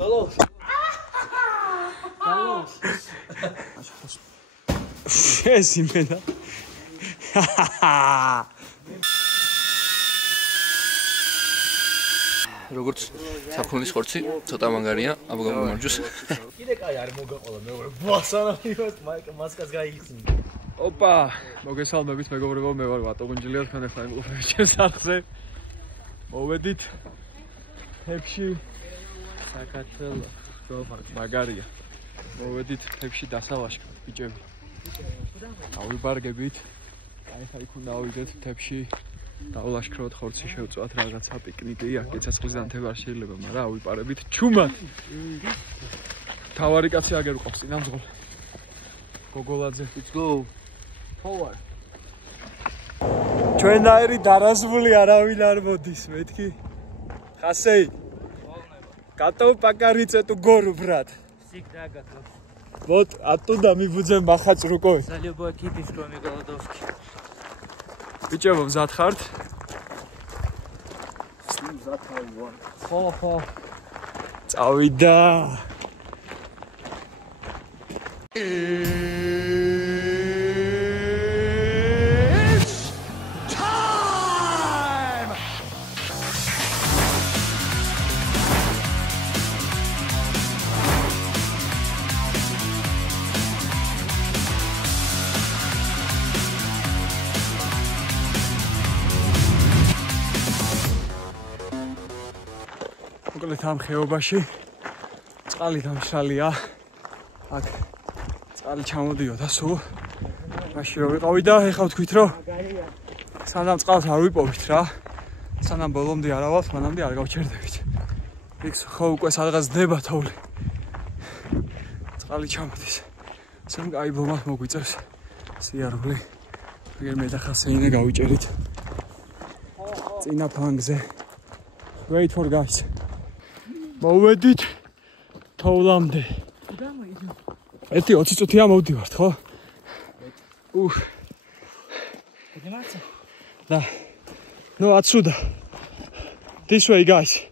Galos. Შეიმენა. როგორც საფრთხის ხორცი, ცოტა მაგარია, აბა გამომარჯოს. კიდე კაი არ მოგაყოლა მეორე. ბასანაიოს მასკას გაიხსნი. ოპა, მოგესალმებით მეგობრებო, მე ვარ ვატოგუნჯილია, თქვენ ახლა იმყოფებით ჩემს სახლზე. მოვედით თებში საქართველოს მაგარია. მოვედით თებში დასალაშქრად, ბიჭები. ავიბარგებით. აი ხა იქ უნდა ავიდეთ თებში. Დაულაშქროთ ხორცი შევწვათ რაღაცა პიკნიკი, აქ ცეცხლის დანთება შეიძლება, მაგრამ ავიპარებით ჩუმად. თავარი კაცი აგერ ვყავს წინამძღოლ. გოგოლაძე, let's go. Forward. ჩვენაერი დარაზმული არავინ არ მოდის, მეთქი. ხასეი. Готов покориться эту гору, брат. Всегда готов. Вот оттуда мы будем махать рукой. За любой кипиш, кроме голодовки. Бичево, взад хард. Взад хард. Хо-хо. Цавида. მოკლედ ამ ხეობაში წყალი დამშრალია. აქ წყალი ჩამოდიოდა სულ. მაშინ რომ ვიყავი და ეხლა ვთქვით რომ სანამ წყალს არ ვიპოვით რა. სანამ ბოლომდე არ ავალთ, მანამდე არ გავჩერდებით. იქ ხო უკვე სადღაც დება თოვლი. წყალი ჩამოდის. სამ კაი ბომას მოგვიწევს სიარული. ეგერ მე და ხასეინე გავიჭერით. წინა ფლანგზე. Wait for guys. მოვედით თოვლამდე. ერთი 20 წუთია მოვდივართ, ხო? Подниматься? Да. Ну отсюда. This way, guys.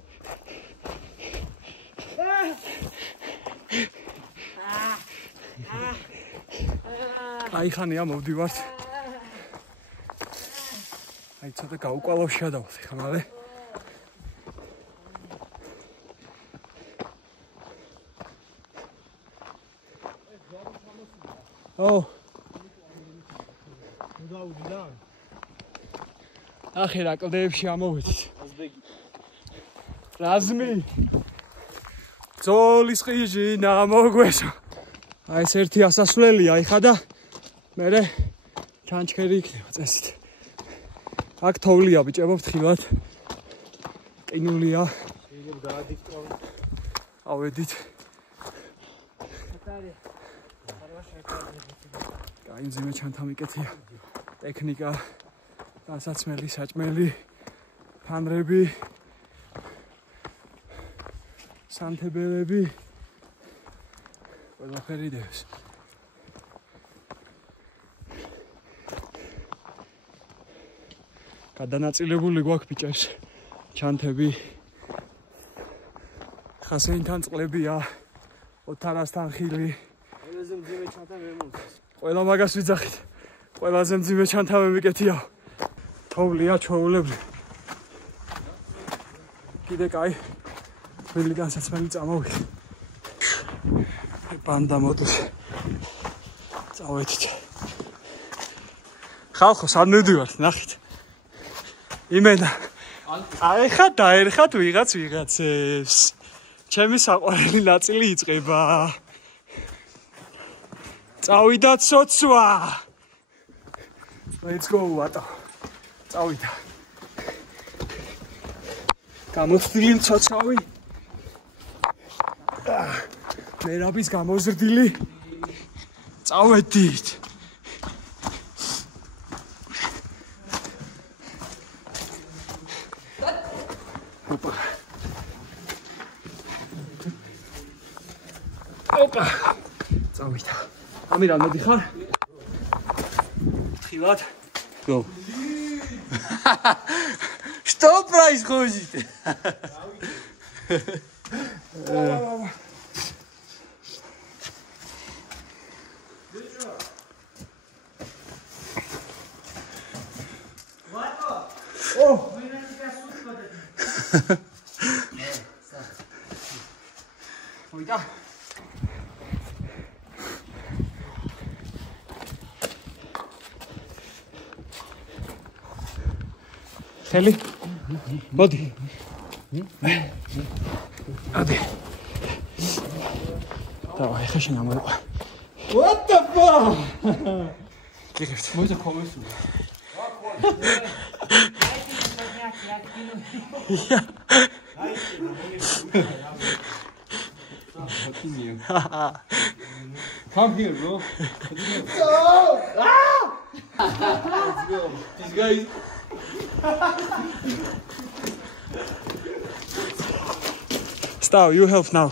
აი ხანია მოვდივართ. აი ცოტა გაუკვალავ შედავალ ხა მალე. Oh. ახი რა კლდეებში ამოვედით. რაზმი. ძოლის ხიჟი ნამოგვესო. აი ეს ერთი ასასვლელია ეხა და მერე ჩანჩქერი იქნება წესით. აქ თოვლია ბიჭებო ფრთხილად. ყინულია. შეიძლება გაადიქტოვო. ავედით. Კაი მძიმე ჩანთამიკეთია. ტექნიკა, დასაცმელი, საჭმელი, ფანრები, სანთებელები. ყველაფერი დევს. გადანაწილებული გვაქვს ბიჭებს ჩანთები. ხასეინთან წყლებია, ოთარასთან ხილი. ყველაზე მძიმე ჩანთა მე მომწეს. ყველა მაგას ვიძახით. ყველაზე მძიმე ჩანთა მე მიკეთია. თოვლია ჩვეულებრივ. კიდე კაი. თბილიდან საცმელი წამოვიდე. ბანდა მოტოს. წავედით. ხალხოს არ მივდივართ, ნახეთ. იმენა. აი ხა დაერხათ ვიღაცებს. ჩემი საყვარელი ნაწილი იწყება. წავიდა ცოცვა. Let's go ვატო. წავიდა. გამოცდილი ცოცავი. მერაბის გამოზრდილი. წავედით. ოპა. ოპა. წავიდა. ამირან მოდიხარ? Фрთხილად. Go. Что происходит? Uita. Heli. Body. Ade. Давай, я хочу на мою. What the fuck? Кирилл, можно комменту? Come here, bro. Let's go. These guys. Stop, you help now.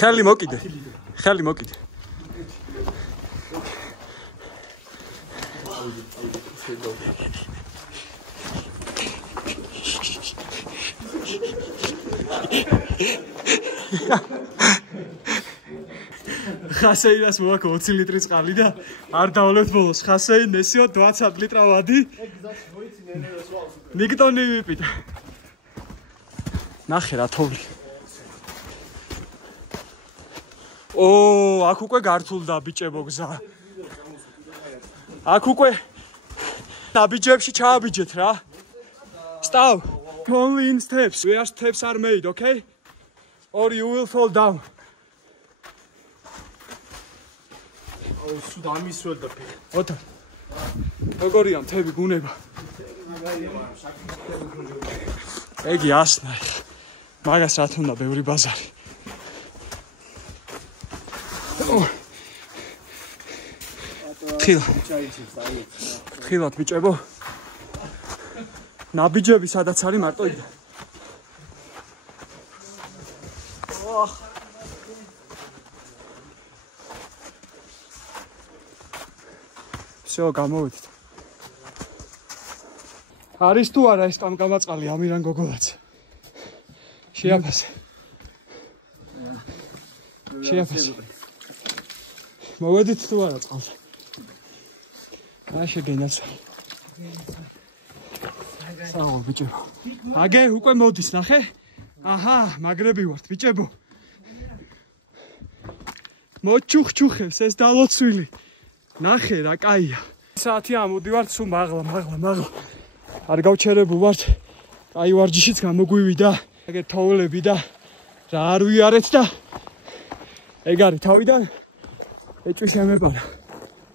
Khali mokide. Khali mokide. ხასეინას მოაქვს 20 ლიტრი წყალი და არ დავლებთ ბოლოს. ხასეინ მესიო 20 ლიტრა ვადი. ნიქტონი ვიპიტა. ნახე რა თოვლი. ო, აქ უკვე გართულდა ბიჭებო გზა. აქ უკვე ნაბიჯებში ჩააბიჯეთ რა. Stop. Only in steps. Where steps are made, okay? Or you will fall down. Oh, Sudamis will the pig. What? როგორია მთები გუნება? ეგი ასნა. მაგას რა თქმა უნდა ბევრი ბაზარი. ხილად ბიჭებო. ნაბიჯები სადაც არის მარტო იქ. всё, გამოვიდით. არის თუ არა ეს კამკამაწყალი ამირან გოგოლაც? შეაფასე. შეაფასე. მოვედით თუ არა წყალზე? რა შეგენაცა? საო ბიჭებო. აგე უკვე მოდის ნახე? აჰა, მაგრები ვართ ბიჭებო. მოჩუხჩუხებს ეს დალოცვილი. ნახე რა კაია. საათი ამოდივართ სულ მაღლა. არ გავჩერებულ ვართ. აი ვარჯიშიც გამოგვივიდა. ეგ თოვლები და რა არ ვიარეთ და ეგ არის თავიდან ეჭვი შემეპარა.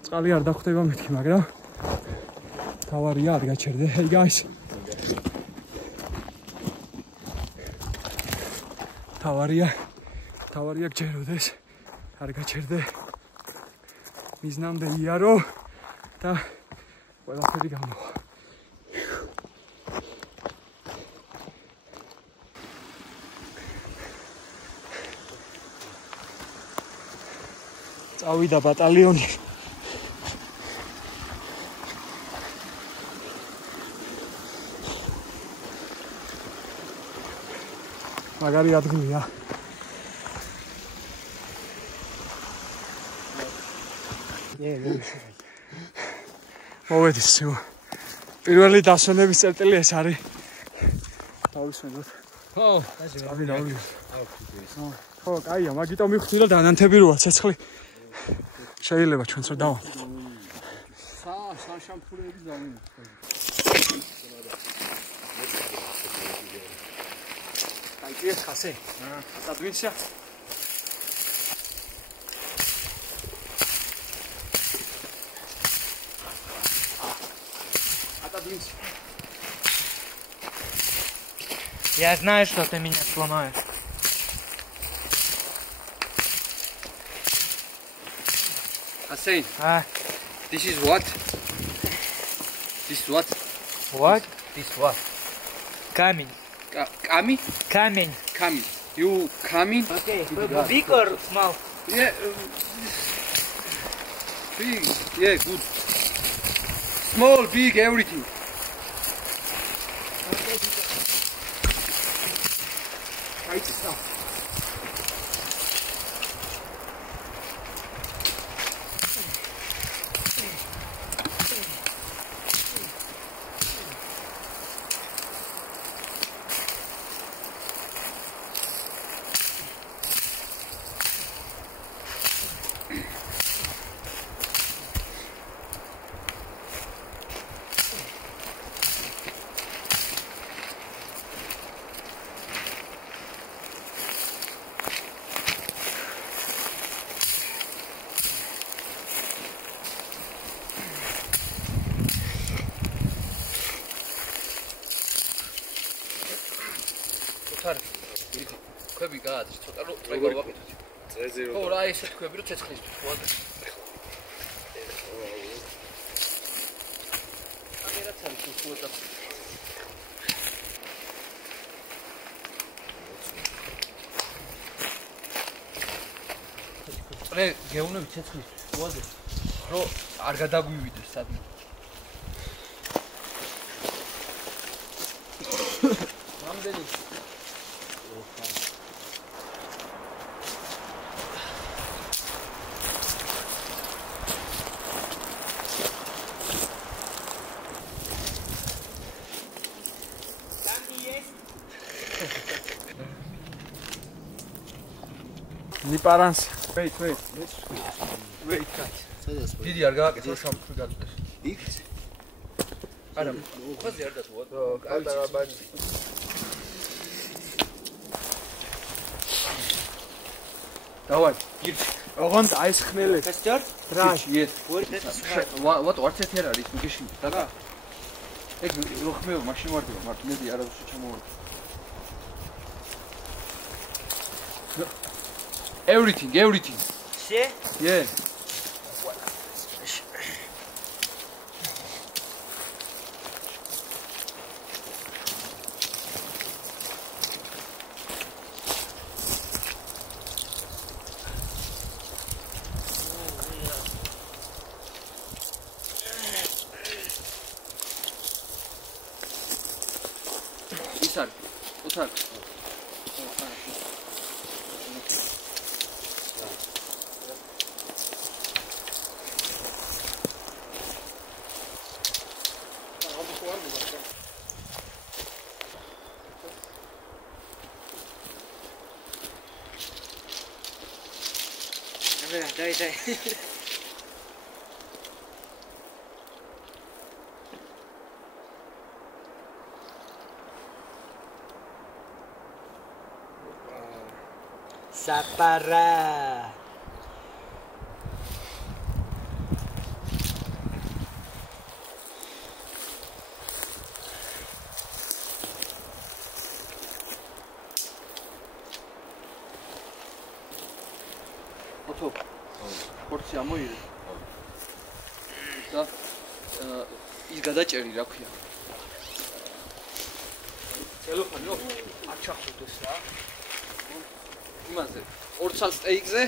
წყალი არ დახვდება მეთქი, მაგრამ თავარია არ გაჩერდე. Hey guys. თავარია გჯეროდეს. არ გაჩერდე. მიზნამდე იარო და ყველაფერი გამოვა. წავიდა ბატალიონი. მაგარი ადგილია. მოვედით სულ. პირველი დასვენების წერტილი ეს არის. დავისვენოთ. ხო, დავივიდეთ. ხო, კაია, მაგიტომ მივხვდი რომ დანანთები როა ცეცხლი. შეიძლება ჩვენც რომ დავამატოთ. საშამფურები დავიმატოთ. Есть хасе. Отодвинься. Отодвинься. Я знаю, что ты меня сломаешь. Hussein. This is what? This is what? What? This what? Камень. Камень? Камень. Камень. You coming? Okay. Big or small? Yeah. Big. Yeah, good. Small, big, everything. გაიწესა. ქვები გააძრე ცოტა რომ ტრეკა ვაკეთოთ. წეზე რო. ხო რა ესეთ ქვები რო ცეცხლის თქვა. კამერაც არის უცოტა. წრე გეუნები ცეცხლის თქვაზე რომ არ გადაგვივიდეს სადმე. რამდენი Niparans. Wait, guys. დიდი არ გააკეთე სამფრი გაწდეს. იქ? არა, ხოზე არ დაწვა. კატარაბანი. Давай, гирч. Оღонд айсхнэлээ. Костер? Траш. Yes. Вот What орцეთ არ არის მიგეში. დაგა. ეგ როხმეო მაშინ ვარდება, მაგრამ მედი არავის ჩამოვარ. Everything. Все? Yeah. Isar, utak. Дай. Сапара. ото ხორცი ამოიღე და ის გადაჭერი რა ქვია ცელოფანი არ ჩახშუდეს რა იმაზე 2 წელს სტეიკზე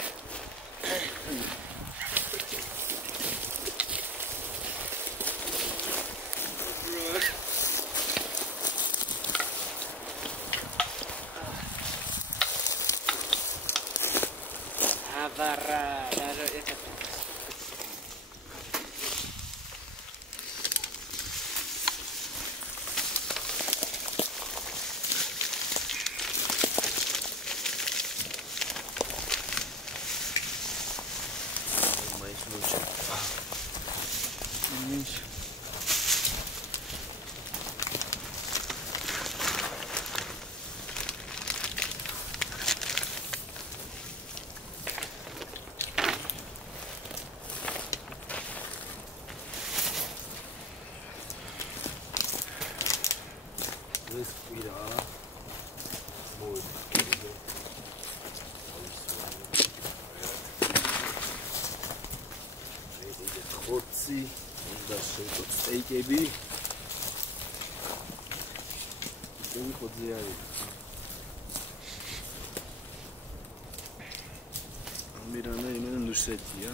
Авара, даже это. ხორცი და შევწოთ სტეიკები. ისევ ხოძე არის. ამირანა იმენა ნუსეთია.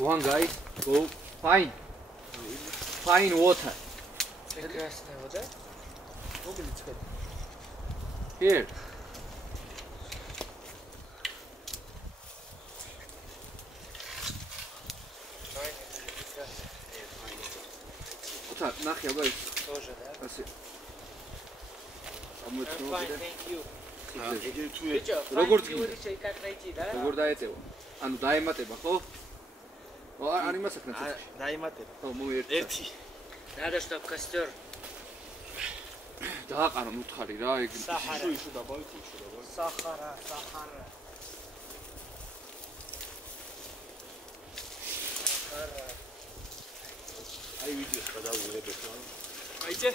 One guy go find water. Here. ნახე აბა ის Тоже, да? ასე I'm fine, thank you. როგორ Юрий, как найти, да? როგორ დაეწევა ანუ დაემატება ხო არ იმას ახლა დაიმატება. ხო მოერთა ერთი. Надо, чтоб костер. დააყარა მუთხარი რა ეგ Сахара. შუ დაბავით, შუ დაბავით. Сахара. აი ვიდეოს გადავიღებთ რა. აიწე.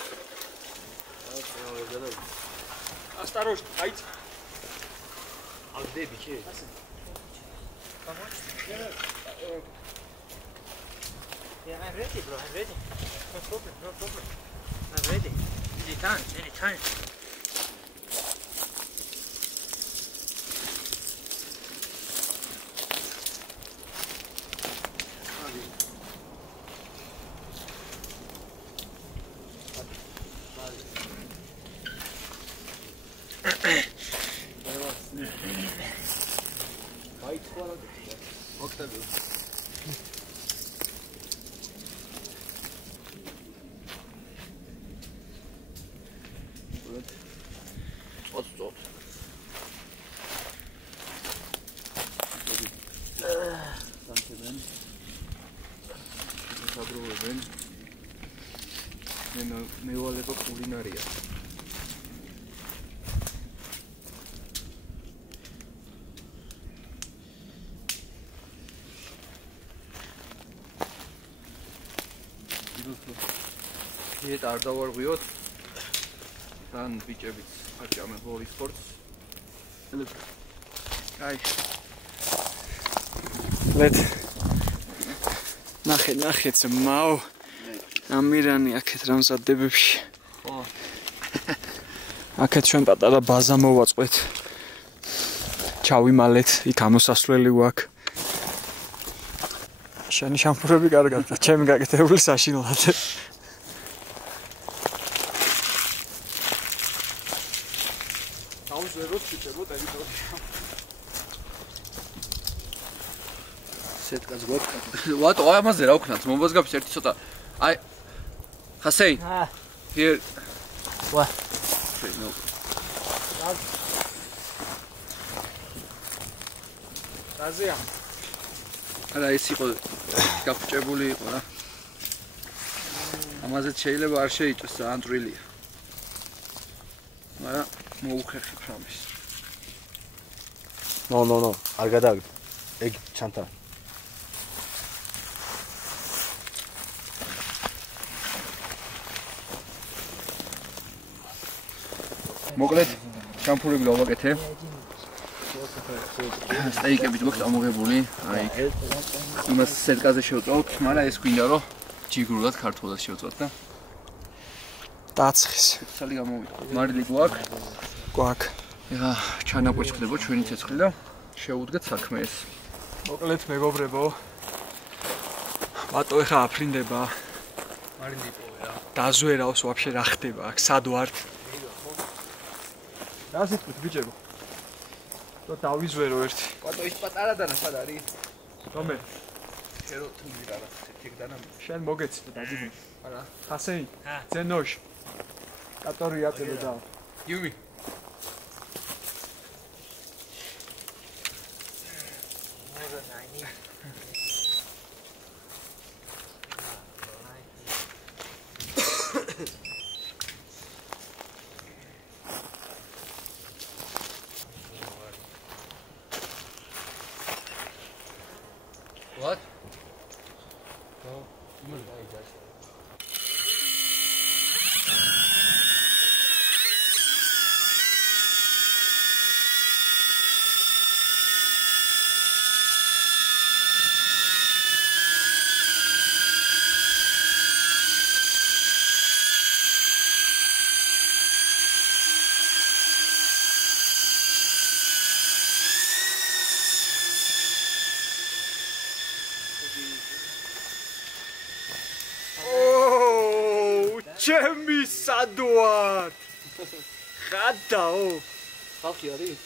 Осторожно, აიწე. აგდები კი? Yeah, I'm ready, bro. I'm ready. No problem. I'm ready. Anytime. მევალება კულინარია ეს არ დავარღვიოთ თან ბიჭებიც აჭამენ ბოლის სპორტს აი ლეთ ნახე ძმაო ამირანი აქეთ რამზადებებში ხო აქეთ ჩვენ პატარა ბაზა მოვაწყვეთ ჩავიმალეთ იქ ამოსასვლელი ვაქვს შენი შამპურები კარგად ჩემი გაკეთებული საშინლად დაუზეროთ ბიჭებო ტერიტორია სეტკაც გვაქვს ვატო ამაზე რა ვქნათ მომბაზგაფის ერთი ცოტა აი Hussein. Here. What? Okay, no. რაზეა? არა ეს იყო გაფუჭებული იყო რა. ამაზეც შეიძლება არ შეიჭოს რა ანტრილია. მაგრამ მოუხერხებ რამის. No. არ გადაგდ. ეგ ჩანთა. მოკლედ შამპურები გავაკეთე. სტეიკები გვაქვს ამოღებული. აი იმას სეტკაზე შევწავთ, მაგრამ ეს გვინდა რომ ჯიგრულად ქართულად შევწავთ და დაცხის. ცალი გამოვიდა. მარილი გვაქვს. ეხა ჩანაკვეთს ხდება ჩვენი ცეცხლი და შეუდგეთ საქმე ეს. მოკლედ მეგობრებო. ბატო ეხა აფრინდება. მარილი იპოვე რა. დაზვერავს ვაფშე რა ხდება აქ სად ვართ? რა სიტყვით ბიჭებო? და დავიზვერო ერთი. ბატო ის პატარა დანა სად არის? რომელი? შერო თუ მირარა თეთრ დანა. შენ მოგეცდა დაძინე. არა. ხასენი. ზენოშ. კატორი აწევდა და. იუმი. What? No, you like that. ჩემი სადوات. ხადაო. ხალხი არის?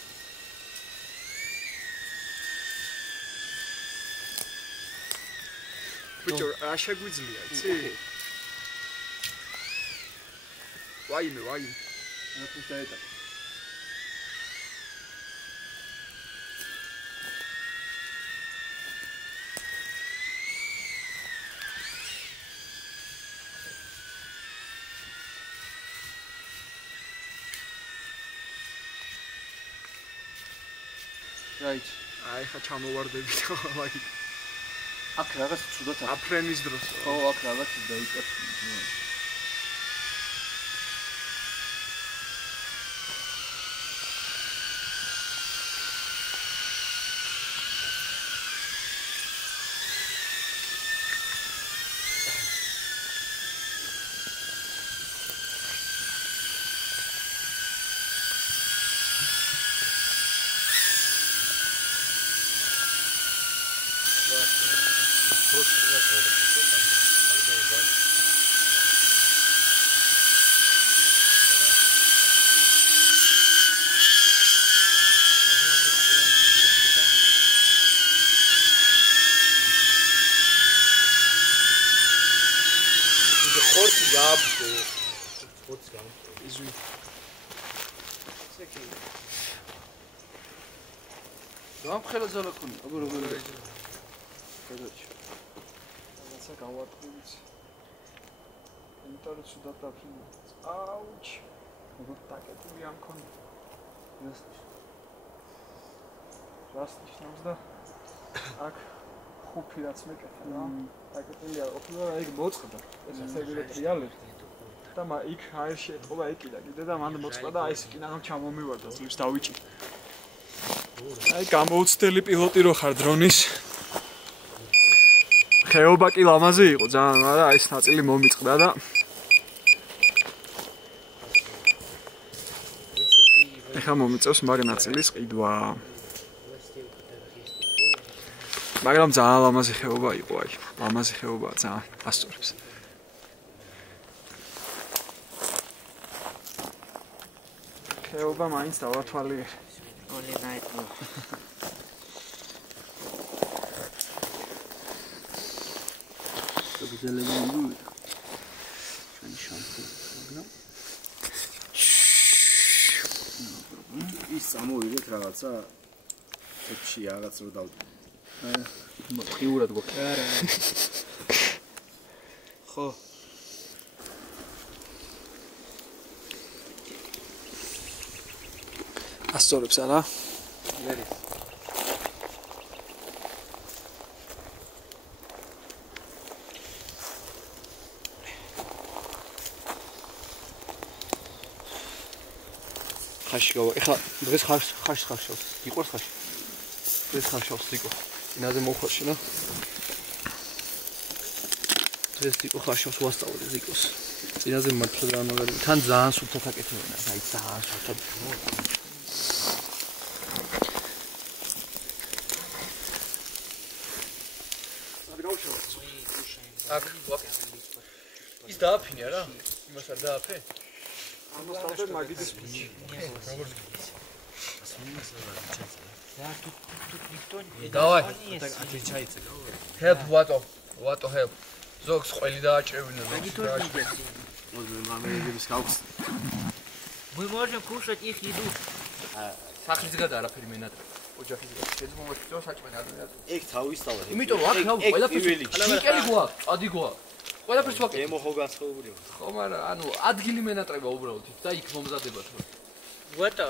ბიჭო, რა შეგვიძლია, იცი? ვაიმე. რა თქმა უნდა. Right. აი ხა ჩამოვარდები და like აქ რაღაც ცუდად აფრენის დროს. ხო, აქ რაღაც დაიწყებს. Am ხელა ზალა ქონი, აბა როგორ არის? გადაჭი. რაღაცა გავარტყუიც. იმიტომ რომ დაფრინდა. აუჩ. როგორ დაკეტილი ამ ქონი. რასნიშნავს და აქ ხუფი რაც მეკეთა რა. დაკეტილია ყოფილა რა იქ მოწყდა. ეს ასაგირე ტრიალებს. და იქ აერში ეთყობა ეკიდა კიდე და მანდ მოწყდა და აი ეს კინაღამ ჩამომივარდა ძლივს დავიჭი. აი გამოუცდელი პილოტი რო ხარ დრონის. ხეობა კი ლამაზი იყო ძალიან, მაგრამ ეს ნაწილი მომიწყდა და ეხლა მომიწევს მაგ ნაწილის ყიდვა. მაგრამ ძალიან ლამაზი ხეობა იყო აი. ლამაზი ხეობა ძალიან ასწორებს. ხეობა მაინც დავათვალიერე. Only night more. ის ამოვიდეთ რაღაცა ეთში რაღაც რო დავდო. ხიურად გვაქვს. არა. ხო. ასწორებს არა? ვერი. ხაში გავა. ეხლა დღეს ხაშს ხარშავს. იყვარს ხაში. დღეს ხარშავს ლიკო. ინაზე მოხარში რა. დღეს ლიკო ხარშავს ვასწავლე ლიკოს. ინაზე მართლა ძალიან მაგარი. თან ძალიან სუფთად აკეთებენ. აი ძალიან სუფთად. აქ ის დააფინე რა? იმას არ დააფე? ამოსავდე მაგიდის ფიჩი. Როგორ გიქცე? Да, тут никто не. Давай. Так отвечайте. Help what help. ზოგს ყველი დააჭრევინა. Мы можем кушать их еду. სახლისგან არაფერი მენატრე. ოჯახისგან. ეს მომწონს საჭმელი ადამიანს. ეგ თავისთავად. იმიტომ რომ აქ ყველაფერს შინკელი გვაქვს, წადი გვაქვს. ყველაფერს ვაკეთებ. ემო ხო განსხვავებულია. ხო, მაგრამ ანუ ადგილი მენატრება уბრალოდ და იქ მომზადება თქო. Вот то.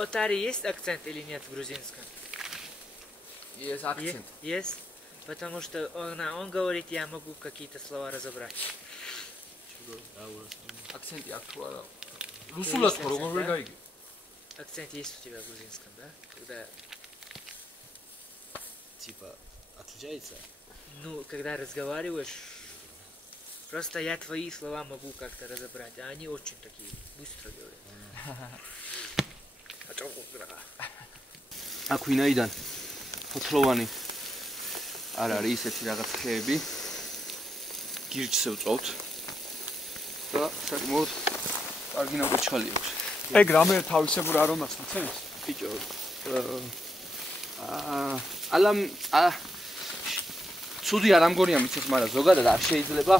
У Тари есть акцент или нет в грузинском? Есть акцент. Есть. Потому что он говорит, я могу какие-то слова разобрать. Акцент як თუ არა. რუსულად ხო როგორ ვერ გაიგე? Акцент есть у тебя в грузинском, да? Когда Типа отличается? ну, когда разговариваешь, просто я твои слова могу как-то разобрать, а они очень такие быстро говорят. აქ ვინაიდან ფოთლოვანი არ არის ისეთი რაღაც ხეები გირჩს ვწოვთ და საკმაოდ კარგი ნაკვეთშალი აქვს. ეგ რამე თავისებურ არომას მიცემს? ბიჭო. ალამ ცუდი არ ამგონია მიცეს, მაგრამ ზოგადად არ შეიძლება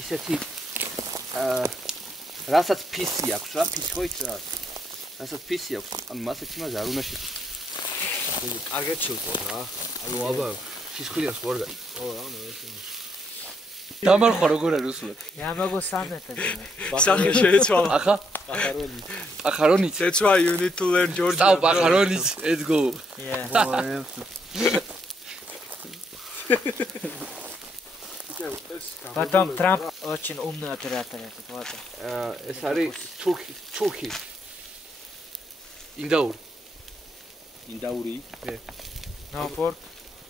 ისეთი რასაც ფისი აქვს რა, ფისი ხო იცი რა. რასაც ფისი აქვს, ანუ მასეთ იმაზე არ უნდა შეჭ. კარგად შევყო რა. ანუ აბა სისხლიანს ხო არ გაი? ო რა, ნუ ეს დამარხვა როგორ არის უსულო? Ямаго სამეთე. სახე შეეცვალა. ახა? ახარონიც. That's why you need to learn Georgian. Stop, ახარონიც, let's go. Yeah. Потом Трамп очень умный оператор этот, вот. ეს არის თურქი. ინდაური. No for.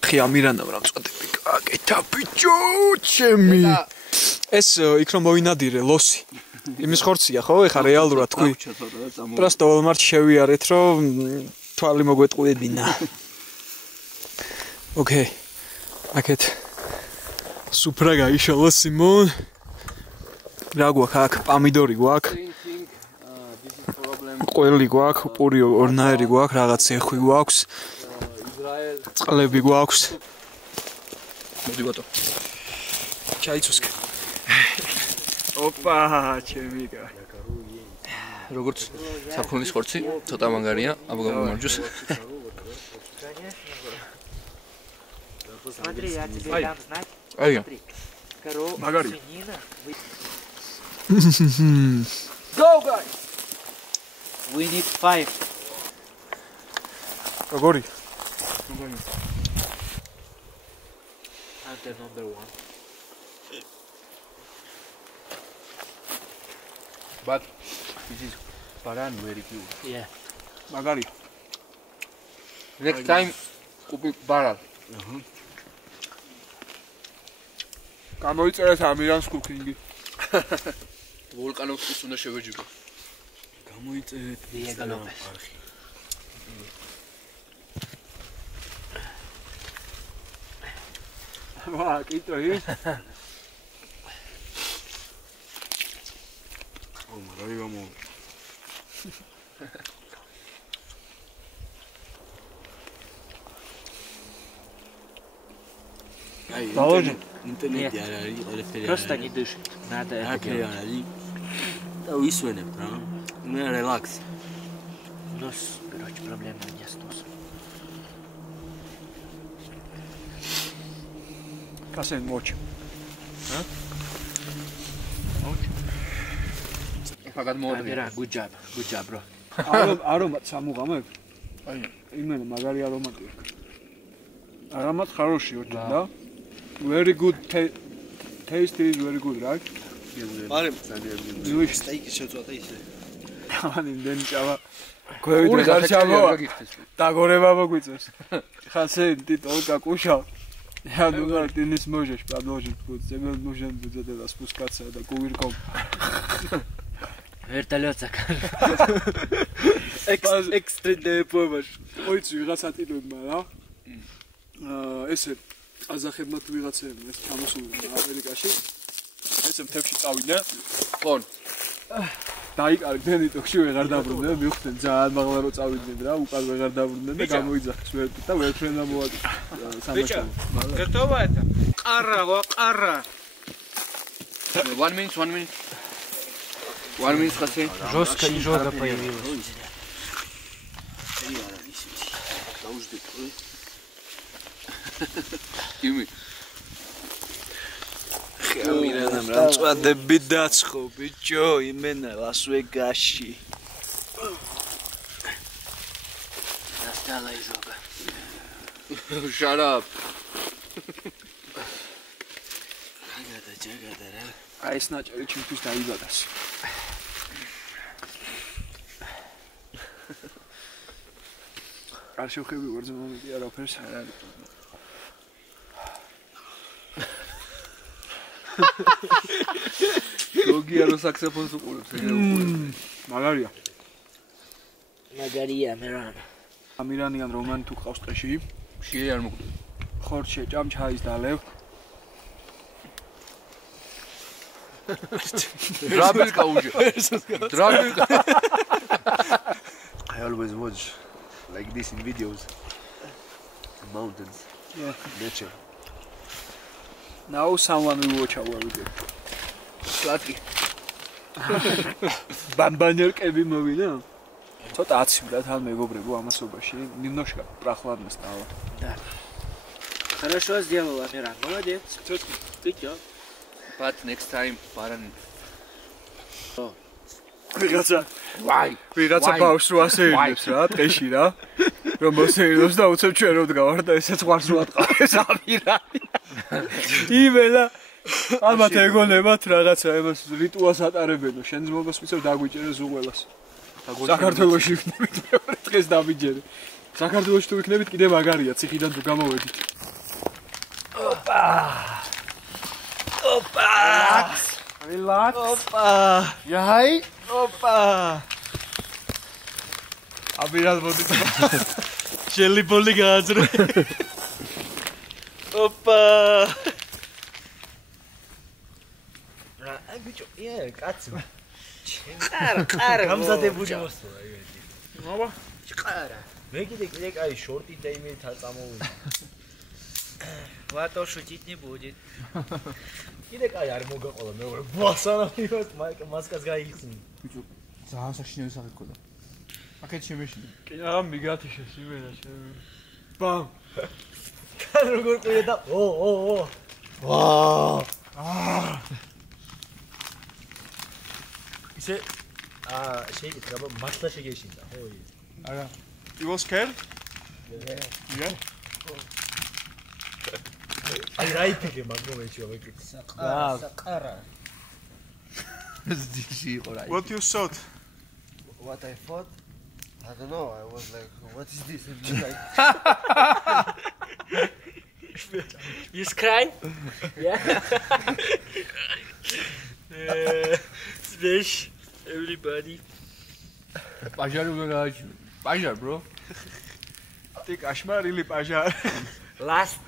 ხი ამირანამ რა წოდები გაკეთა ბიჭო ჩემი. ეს იქ რომ მოინადირე ლოსი. იმის ხორცია ხო? ეხა რეალურად თქვი. პროსტო ვალმარტში შევიარეთ რომ თვალი მოგვეტყუებინა. Okay. აკეთ სუფრა გაიშალა სიმონ. რა გვაქვს აქ? პამიდორი გვაქვს. ყველი გვაქვს, პური ორნაირი გვაქვს, რაღაც ეხვი გვაქვს. წყლები გვაქვს. მოდი ბატო. ჩაიცუსკე. ოპა, ჩემიკა. როგორც საფრთხის ხორცი, ცოტა მაგარია, აბა გამომარჯოს. Смотри, я тебе дам знать. Ай. Корова, Магари. свинина. Go guys. We need 5. როგორი? I'm the number 1. But this is paran very good. Yeah. მაგარი. Next time купи баран. გამოიწერეთ ამირანს კუკინგი. ვულკანოვსკის უნდა შევეჯიბო. გამოიწერეთ Diego Lopez. ვა, კიტრი. ო მაგარი გამო. Положи. ინტერნეტი არ არის, ყველაფერი არ Просто არის. не дышит. Надо это აქ делать. არ არის. და ვისვენებ რა. მე რელაქს. Нос, короче, проблема у меня с носом. კასენ მოჩ. ფაგად მოდი. Амиран, good job, bro. არომატ სამუღამებ? აი, იმენა მაგარი არომატი აქვს. არომატ хороший очень, да? Very good taste is very good, right? მაგრამ ძალიან სტეიკი შეწვადა ისე. ani den chava. Kovidre garchavo. Dagoreva moguitsებს. Xasен титолка кушал. Я думал, ты не сможешь продолжить путь. Тебе нужен будет это спускаться до кувырком. Вертолет закажешь. Экстренная помощь. Ой, ვიღაცა ტილოებმა რა. ესე ყაზახებმა თუ ვიღაცებმა ეს ჩამოსული ამერიკაში. ესე მთებში წავიდნენ. ხონ. დაიკარგდნენ იტოქში ვეღარ დაბრუნდნენ, მივხვდნენ ძალიან მაღლა რო წავიდნენ რა, უკან ვეღარ დაბრუნდნენ და გამოიძახეს ვერტი და ვერფრენდა მოაკეთა. Бича, готово это? Qarra. 1 minute. 1 minute ხასე. Жестко и жестко появилось. Кими. ამირანამ რა წვადები დაცხო ბიჭო იმენა ლას-ვეგასში. Достала изога. Shut up. ჯაგადა რა. აი ეს ნაჭერი ჩემთვის დაიბადას. არ შევხები ვარძე მომენტი არაფერს არ არის. გოგია რო საქსოფონს უყურებს ეგრე უყურებს. მაგარია. Магария, Амиран. ამირანიან რომანი თუ ყავს ტყეში, შიე არ მოკვდა. ხორცშე ჭამ ჩაის დალევ. დრაბილკა უჯე. დრაბილკა. I always watch like this in videos. Mountains. Yeah. Nature. Now someone will watch our video. Lucky. Бамбанерკები მოვიდა. ცოტა აცივდა თან მეგობრებო ამასობაში. Немножко прохладно стало. Да. Хорошо сделала, Миран. Молодец. Ты чё? But next time баран. ვიღაცა Why? ვიღაცა ბავშვს რო ასეირნებს რა, ტყეში რა. რომ მოსეირნოს და უცებ ჩვენ რო დგავარ და ესეც ყვარს რო ატყავეს ამირანი. იმელა ალბათ ეგონებათ რაღაცა იმას რიტუალს ატარებენო. შენ ძმობას მიცევ დაგვიჭერეს უყველას. საქართველოში ვიქნებით მეორე დღეს დამიჯერე. საქართველოში თუ ვიქნებით კიდე მაგარია, ციხიდან თუ გამოვედით. ოპა. Relax. ოპა. Yai. ოპა. აბირად მოდით. შელიპოლი გააძრე. ოპა. რა, აი ბიჭო, კაცი. Қара. გამზადებული მოსულა იმედი. აბა, Қара. მე კიდე კაი შორტი და იმით არ წამოვიდა. Вато шутить не будет. კიდე კაი არ მოგაყოლა მეორე ბასანაიოს მასკას გაიხსნი. ბიჭო, ძალიან საშინელი სახე ქონდა. აქეთ შემეშინე. კი, რა მიგათი შესიმენა შემე. ბამ. კან როგორ ყია და ო. ვა. ისე შეიძლება რა მართლა შეგეშინდა, ხო? არა. You was scared? Yeah. აი რა იფიქე მაგ მომენტში ვეკითხე. Сақара. Здесь იყო რა. What you thought? What I thought? I don't know. I was like, what is this? You cry? Yeah. Smash everybody. პაჟარი უნდა გააჩინო. პაჟარ, bro. Ты кошмарили пожар. Last.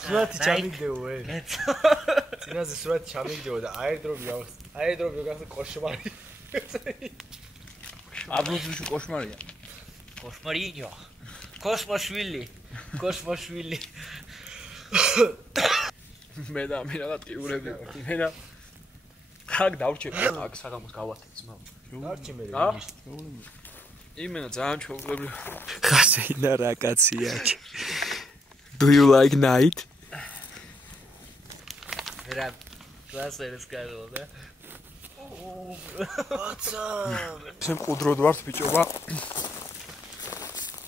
სურათი ჩამიგდეო ე. წინაზე სურათი ჩამიგდეო და აირდროპი გახდა კოშმარი. აბლუზუში კოშმარია. Кошмариньо. Космошвили. Космошвили. მე და მე რაღაც ყიურები ვარ. მე და აქ დავრჩები, აქ საღამოს გავათეთ ძმა. დარჩი მე. იმენა ძალიან ჩვეულებრივი. ხასეინა რა კაცია. Do you like night? Миран. Классно рассказывал, да? ისე მყუდროდ ვართ ბიჭობა.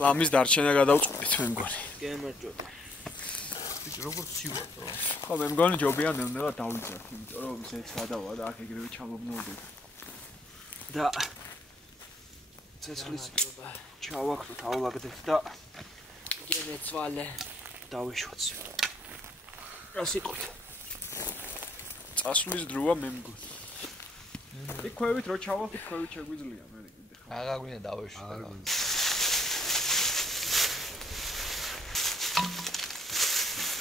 ლამის დარჩენა გადავწყვეტით მე მგონი. გემერჯობა. ბიჭო როგორ ცივა რა. ხო მე მგონი ჯობია ნელა დავიძახ, იმიტომ რომ ზეც გადავა და აქ ეგრევე ჩამომნოდე. და ცეცხლის ჩავაქროთ, ავლაგდეთ და გემეცვალე. დავეშვაცი. რა სიტყვით? წასვლის დროა მე მგონი. იქვევით რო ჩავალთ, იქვევით შეგვიძლია მე კიდე ხა. აღარ გვინდა დავეშვი და.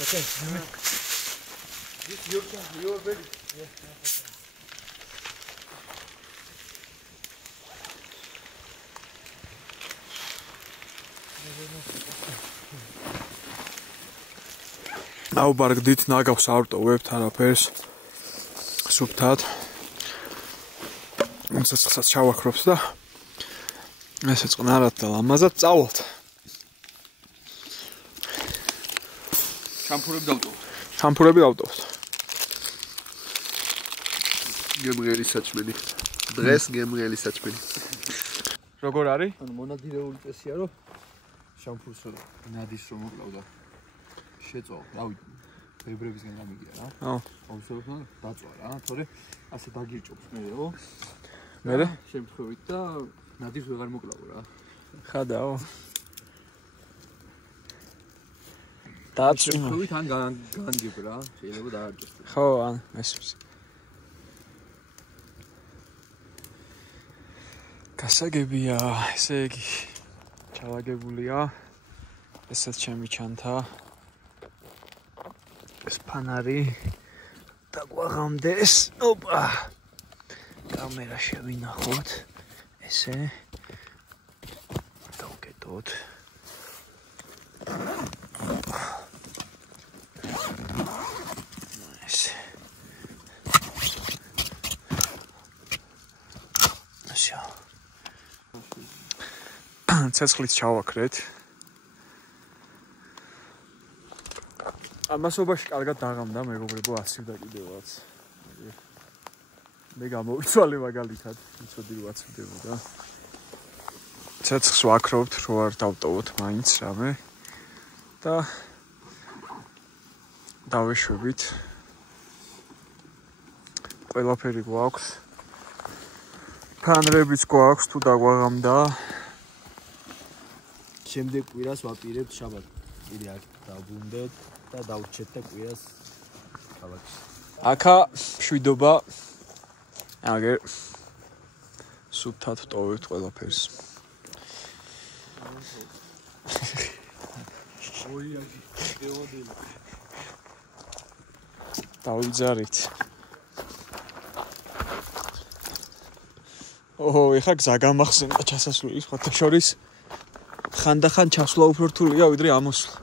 Okay. This your bed. აუბარგდით ნაგავს არ ვტოვებთ არაფერს. სუფთად. ცეცხლსაც ჩავაქრობთ და ესე წყნარად და ლამაზად წავალთ. შამპურები დავტოვოთ. შამპურები დავტოვოთ. გემრიელი საჭმელი. დღეს გემრიელი საჭმელი. როგორ არის? ანუ მონადირეული წესია რომ შამპურს რო ნადის რომ მოკლავდა. შეწვა, რა ვიცი. ფებრებისგან გამიგია რა. აუ. აუცილებლად დაწვა რა, თორე ასე დაგირჭობს მე ხო? მერე? შემთხვევით და ნადის ვეღარ მოკლავ რა. ხადაო. დაწვიმა. შემთხვევით ან განგებ რა, შეიძლება დაარჭოს. ხო, ან ესმის. გასაგებია, ესე იგი ჩავაგებულია. ესაც ჩემი ჩანთა. ეს ფანარი დაგვაღამდეს. ოპა. კამერა შევინახოთ. ესე. დავკეტოთ. ესე. ასე. ცეცხლით ჩავაქრეთ. ამასობაში კარგად დაღამდა მეგობრებო, ასივდა კიდევაც. მე გამოვიცვალე მაგალითად, ვიცოდი რომ აცვდებოდა. ცეცხლს ვაქრობთ, რო არ დავტოვოთ მაინც რამე და დავეშვებით. ყველაფერი გვაქვს. ფანრებიც გვაქვს თუ დაგვაღამდა. შემდეგ კვირას ვაპირებთ შაბათ. კიდე აქ დავბრუნდეთ და დავრჩეთ და კვირას ქალაქში. აქა შვიდობა. აგერ სუფთად ვტოვებთ ყველაფერს. დავიძარით. ეხა გზა გამახსენდა ჩასასვლელი სხვათა შორის. ხანდახან ჩასვლა უფრო რთულია ვიდრე ამოსვლა.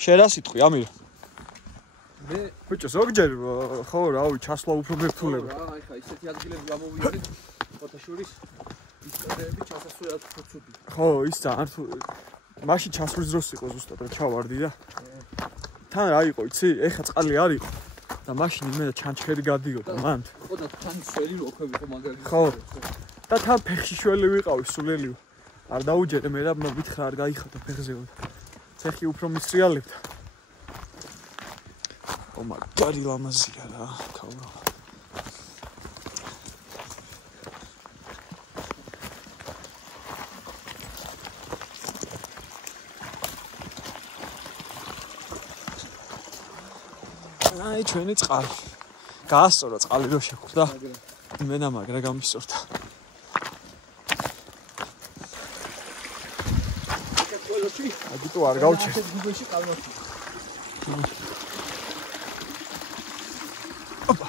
შენ რა სიტყვი ამირა? მე ბიჭო ზოგჯერ ხო რავი ჩასვლა უფრო მერტულება. აი ხა ისეთი ადგილები გამოვიდეთ სხვათა შორის ის კადრები ჩასასვლელად ფოცუდი. ხო ის ძალიან მაშინ ჩასვლის დროს იყო ზუსტად რა ჩავარდი და თან რა იყო იცი? ეხა წყალი არ იყო და მაშინ იმენა ჩანჩქერი გადიოდა მანდ. ხო და თან შველი როქები ხო მაგარი. ხო. და თან ფეხში შველი ვიყავი სულელიო. არ დაუჯერე მე რა მითხრა არ გაიხადა ფეხზეო. ფეხი უფრო მისრიალებდა. ო მაგარი ლამაზია რა, ქაურო. აი ჩვენი წყალი. გაასწორა წყალი რო შეხვდა. იმენა მაგრა გამისწორდა. აგიტო არ გავჩერ. გუბეში ყალმაში. ოპა.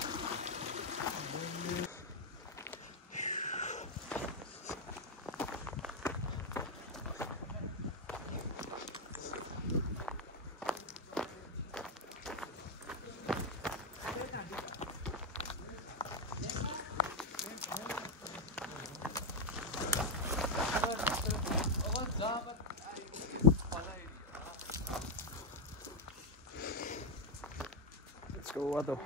Let's go, Ado.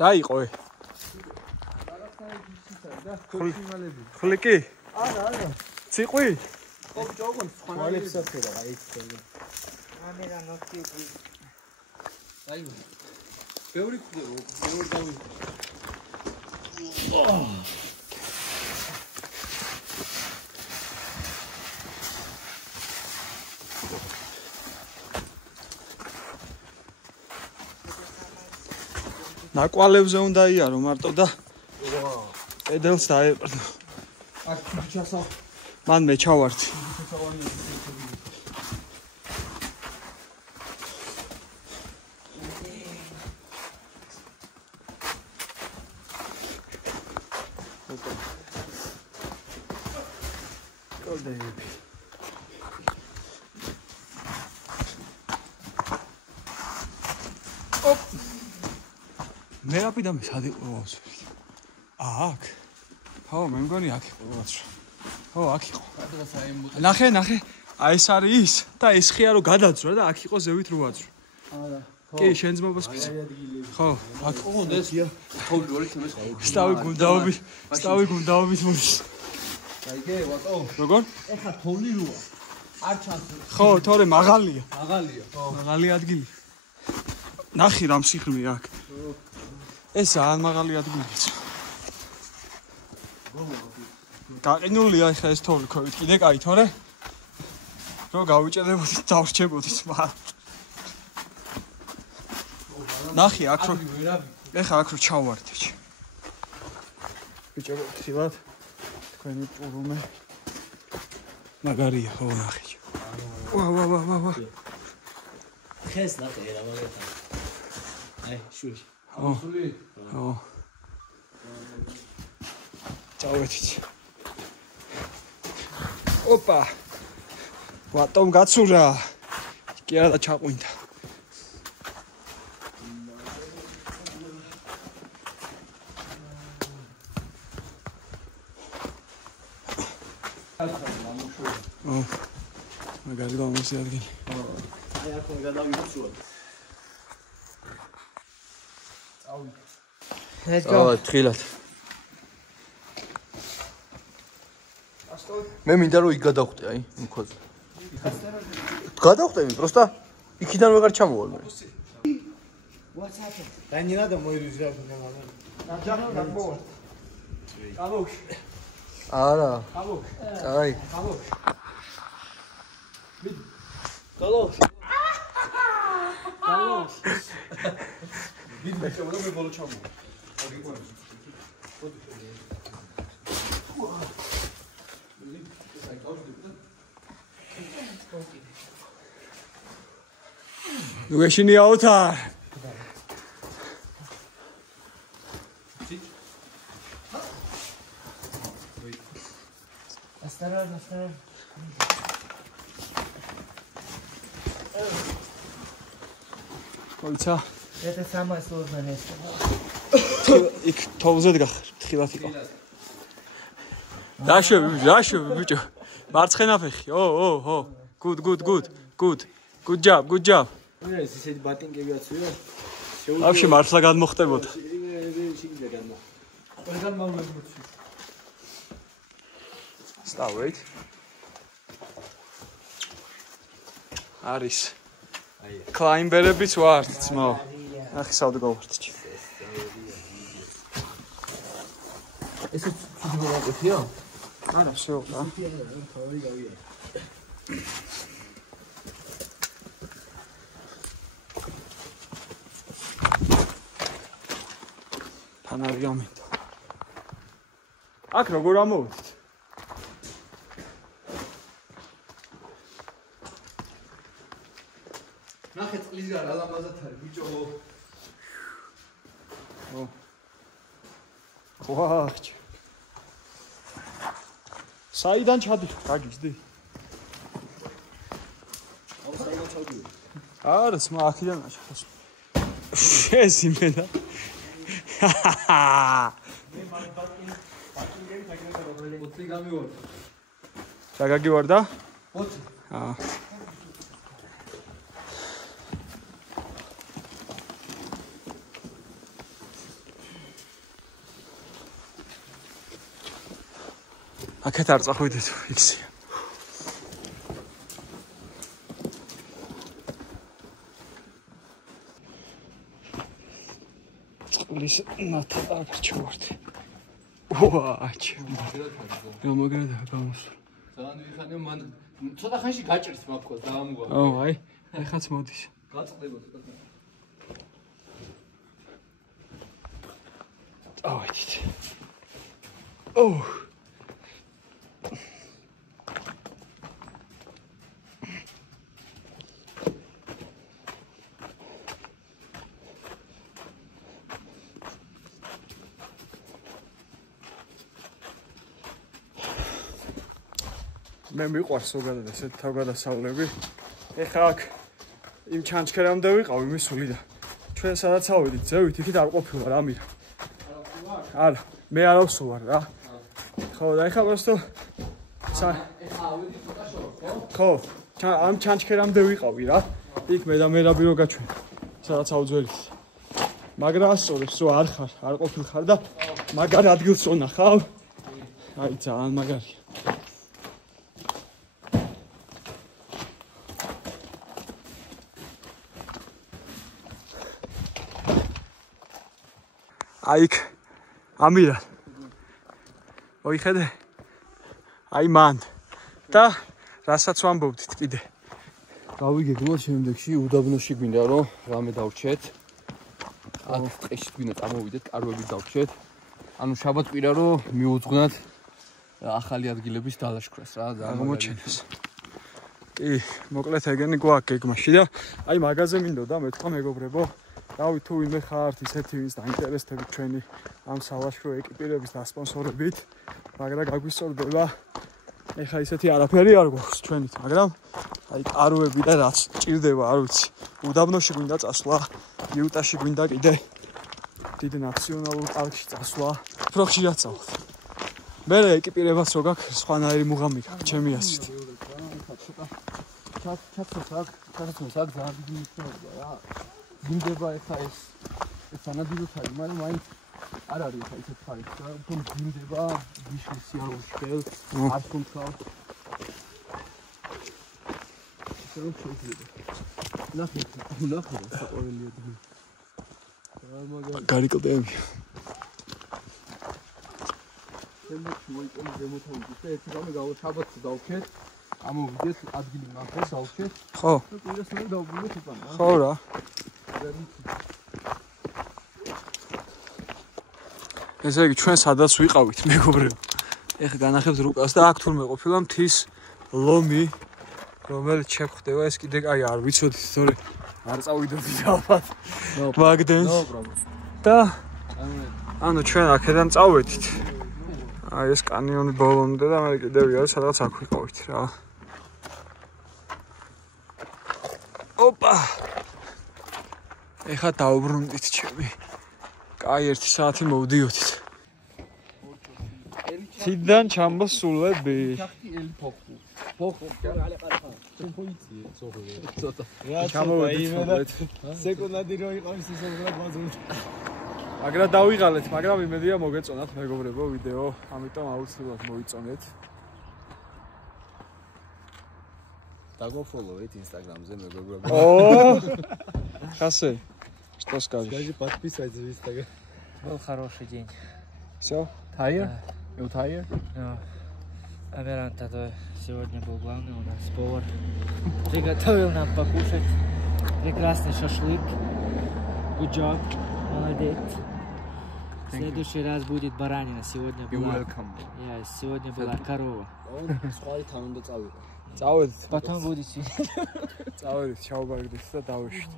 რა იყო? ხლიკი? არა. ციყვი? ხო ბიჭო, ოღონდ ხვალებს აწერა, აი ეს ხოლმე. ამერა ნოტიები. აი. ბევრი ხდება, ბევრი დავი. ნაკვალებზე უნდა იარო მარტო და პედელს დაეპყრო. აქ ჩასავ. მან მე ჩავარდი. კოდები. ოპ. მე რაფიდა მე სად იყო ვასვი? აქ. ხო, მე მგონი აქ იყო ვასვი. ხო, აქ იყო. ნახე. აი ეს არის ის და ეს ხია რომ გადაძვრა და აქ იყო ზევით რო ვაძვრა. არა. კი, შენ ძმობას ფიცი. ხო, აქ ოღონდ ეს თოვლი ორი თემეს ყავ. სტავი გუნდაობით მოდის. აიგე, ვატო. როგორ? ეხა თოვლი როა. არ ჩანს. ხო, თორე მაღალია. მაღალია. ხო. მაღალი ადგილი. ნახი რამ სიღრმე აქ. ეს ძალიან მაღალი ადგილია. გაყინულია ხა ეს თოვლი ქვევით კიდე კაი თორე რომ გავიჭერებოდით დავრჩებოდით მაგრამ ნახე აქ რო ეხა აქ რო ჩავვარდეთ ბიჭო ხილად თქვენი ტურუმე მაგარია ხო ნახე ვა ხეს ნახე რა მაგათა აი შუში ო წავედით ოპა ვატომ გაცურა კი არა და ჩაყვინდა მაგარი გამოსიადგენი აი აქ გადავიდეთ Let's go. თხილად მე მინდა რომ იქ გადავხვდე აი მქოზე გადავხვდები просто იქიდან ვეღარ ჩამოვალ მე What's happened? Daniela da მოირიჟა მაგრამ დაჯანო გაგმოვა კაბოქ არა კაბოქ აი კაბოქ კალოშ ვიდმე შევა მე ბოლო ჩამოვა Nueșini auta. Осторожно, осторожно. Кольца. Это самое сложное место. იქ თოვზე დგახ, თხილად იყო. დაშვები, ბიჭო. მარცხენა ფეხი. ო. Good job. ეს ისეთი ბატინგები აცვიო. Вообще მართლა გადმოხტებოდა. ყველგან მოვმოწი. Wait. არის. აი. Climberებიც ვართ, ძმო. ახი სავდგავართ. ეს ცუდი მოაკვეთია? არა, შევა. თავი გავია. ფანარი ამინდა. აქ როგორ ამოვიდით? ნახე წყლის გარ ალამაზად არის ბიჭო ო ვაჩ საიდან ჩადიხ გაგიზდი საიდან ჩავდივარ არა სმა აქიდან აშხოს შეზიმენა მე ბატინგები თაგერა როგორი 20 გამივარ ჩაგაგივარდა 20 აა აქეთ არ წახვიდეთ ფიქსია წყლის ნათა აქ ჩავარდი ვაჩ გამოგრედა გამოსვლა ძალიან ვიხანე მან ცოტა ხანში გაჭირს მაგას დაამგვა ო აი ეხაც მოდის გაწყდება ცოტა ავედით ო მე მიყვარს ზოგადად ესეთ თავგადასავლები. ეხა აქ იმ ჩანჩქერამდე ვიყავ იმისული და ჩვენ სადაც ავედით, ზევით იქით არ ყოფილა რა მირა. არა, მე არ ავსვარ რა. ხო, და ეხა просто ეხა ავედი ცოტა შორს ხო, ამ ჩანჩქერამდე ვიყავი რა. იქ მე და მერაბი რო გაჩვენ. სადაც ავძველით. მაგრამ ასწორებს რომ არ ხარ, არ ყოფილხარ და მაგარ ადგილს ვნახავ. აი ძალიან მაგარია. აი იქ ამირან მოიხედე აი მან და რასაც ვამბობდით კიდე გავიგეგმოთ შემდეგში უდაბნოში გვინდა რომ რამე დავრჩეთ აქ ტყეში გვინდა წამოვიდეთ კარვები დავრჩეთ ანუ შაბათ-კვირა რომ მიუძღვნათ ახალი ადგილების დალაშქრას რა აღმოჩენას კი მოკლედ ეგენი გვაქვს გეგმაში და აი მაგაზე მინდოდა მეთქვა მეგობრებო რავი თუ ვინმე ხართ ისეთი ვის დაინტერესდებით ჩვენი ამ სალაშქრო ეკიპირების დასპონსორებით მაგრამ გაგვისწორდება ეხა ისეთი არაფერი არ გვაქვს ჩვენით მაგრამ აი კარვები და რაც ჭირდება არ ვიცი უდაბნოში გვინდა წასვლა იუტაში გვინდა კიდე დიდ ნაციონალურ პარკში წასვლა უფრო ხშირად წავალთ მე ეკიპირებას რო გაქვს სხვანაირი მუღამი გაქვს ჩემი აზრით ჩაცოს აქ ძალიან დიდი მნიშვნელობა რა გინდება ეხა ეს სანადიროს არის მაგრამ მაინც არ არის ეხა ისეთ ხარისხს რა უფრო გინდება გიშლის სიარულშელ არ ხუნთავს ისევ შეიძლება ნახე საყოველია დიდი გარი კლდეები შემდეგში მოიწონს ზემოთავაზის და ერთი რამე შაბათს დავვრჩეთ ამოვიდეთ ადგილი ნახეთ დავვრჩეთ ხო კვირას მე დავბრუნდეთ უკან რა ხო რა ესე იგი ჩვენ სადაც ვიყავით მეგობრებო ეხლა განახებთ რუკას და აქ თურმე ყოფილა მთის ლომი რომელიც შეხვდება ეს კიდე აი არ ვიცოდით თორე არ წავიდოდი ალბათ მაგდენს და ანუ ჩვენ აქედან წავედით აი ეს კანიონი ბოლომდე და მე კიდევ არის სადაც აქ ვიყავით რა ოპა ეხა დაუბრუნდით ჩემი კაი 1 საათი მოვდიოდით თიდან ჩამოსულები სეკუნდადი რო იყავს ის უბრალოდ ვაზულით მაგრამ დავიღალეთ მაგრამ იმედია მოგეწონათ მეგობრებო ვიდეო ამიტომ აუცილებლად მოიწონეთ დაგოფოლოვეთ ინსტაგრამზე მეგობრებო ო ხასე что скажешь скажи подписывайтесь в инстаграм Был хороший день. Все? Тайер? You tired? Аверанта сегодня был главный у нас повар. Приготовил нам покушать прекрасный шашлык. Good job. Молодец. В следующий раз будет баранина. Сегодня была. Сегодня была корова. Потом будет свинья. Давай, ჩავბაგდით და დავეშვით.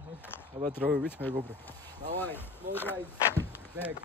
აბა დროებით მეგობრებო. Давай, no guys. Back.